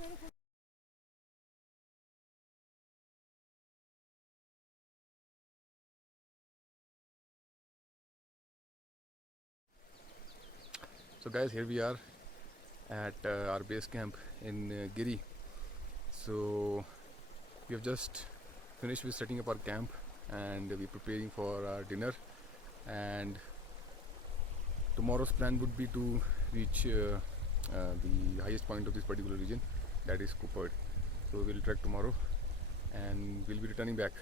So guys, here we are at our base camp in Giri. So we have just finished with setting up our camp and we're preparing for our dinner, and tomorrow's plan would be to reach the highest point of this particular region, that is Kupad. So we'll trek tomorrow and we'll be returning back.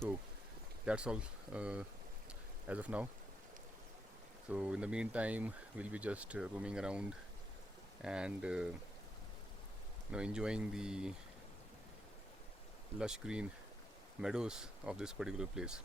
So that's all as of now. So in the meantime we'll be just roaming around and enjoying the lush green meadows of this particular place.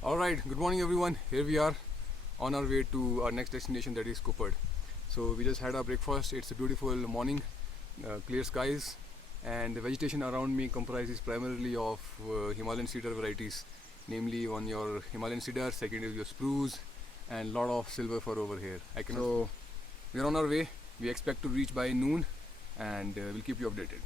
Alright, good morning everyone. Here we are on our way to our next destination, that is Kupad. So we just had our breakfast. It's a beautiful morning, clear skies, and the vegetation around me comprises primarily of Himalayan cedar varieties, namely on your Himalayan cedar, second is your spruce, and lot of silver fir over here. So we're on our way. We expect to reach by noon, and we'll keep you updated.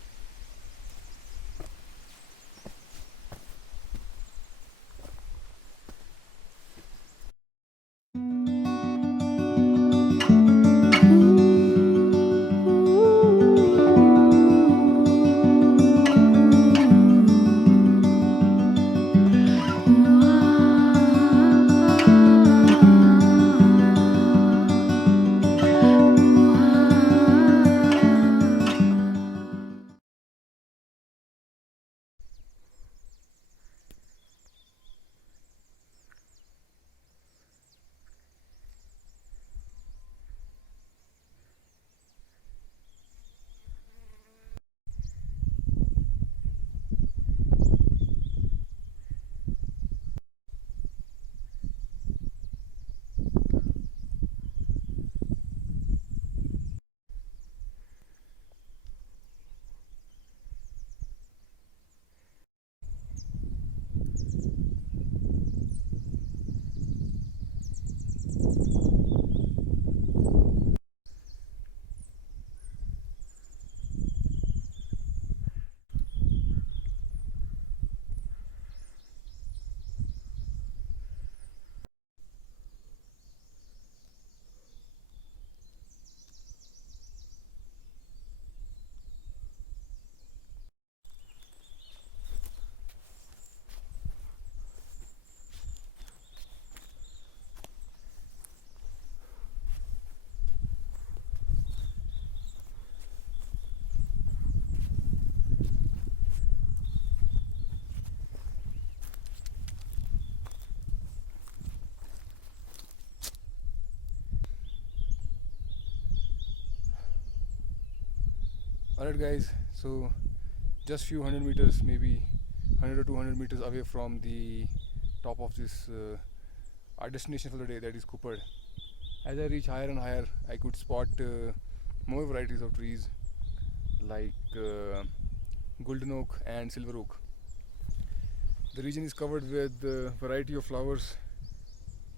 Alright guys, so just few hundred meters, maybe 100 or 200 meters away from the top of this our destination for the day, that is Kupad. As I reach higher and higher, I could spot more varieties of trees like golden oak and silver oak. The region is covered with variety of flowers,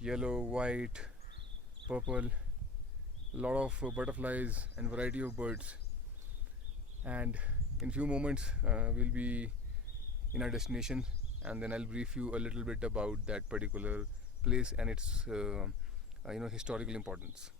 yellow, white, purple, lot of butterflies and variety of birds. And in few moments we'll be in our destination, and then I'll brief you a little bit about that particular place and its historical importance.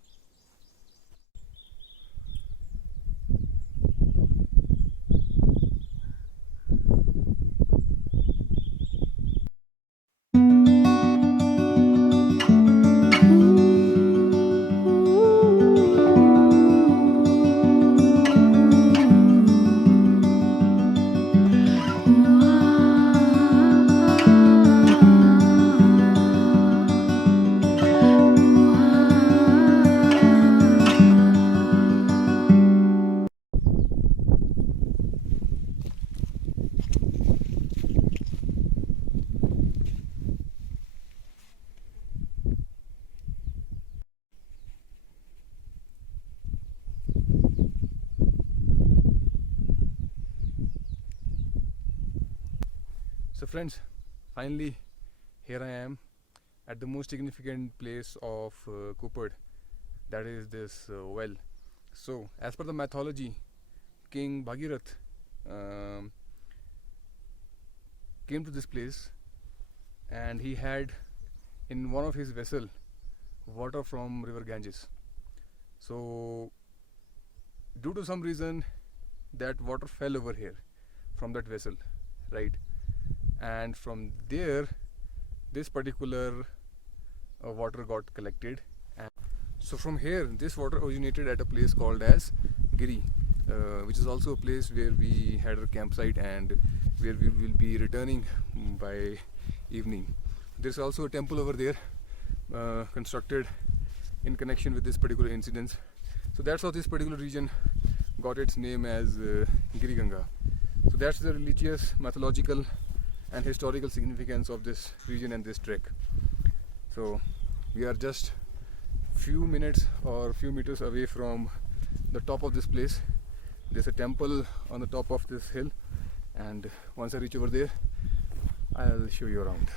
So friends, finally here I am at the most significant place of Kupad, that is this well. So as per the mythology, King Bhagirath um, came to this place, and he had in one of his vessel water from river Ganges. So due to some reason, that water fell over here from that vessel, right? And from there this particular water got collected, and so from here this water originated at a place called as Giri, which is also a place where we had a campsite and where we will be returning by evening. There's also a temple over there constructed in connection with this particular incident. So that's how this particular region got its name as Giri Ganga. So that's the religious, mythological and historical significance of this region and this trek. So we are just few minutes or few meters away from the top of this place. There's a temple on the top of this hill, and once I reach over there, I'll show you around.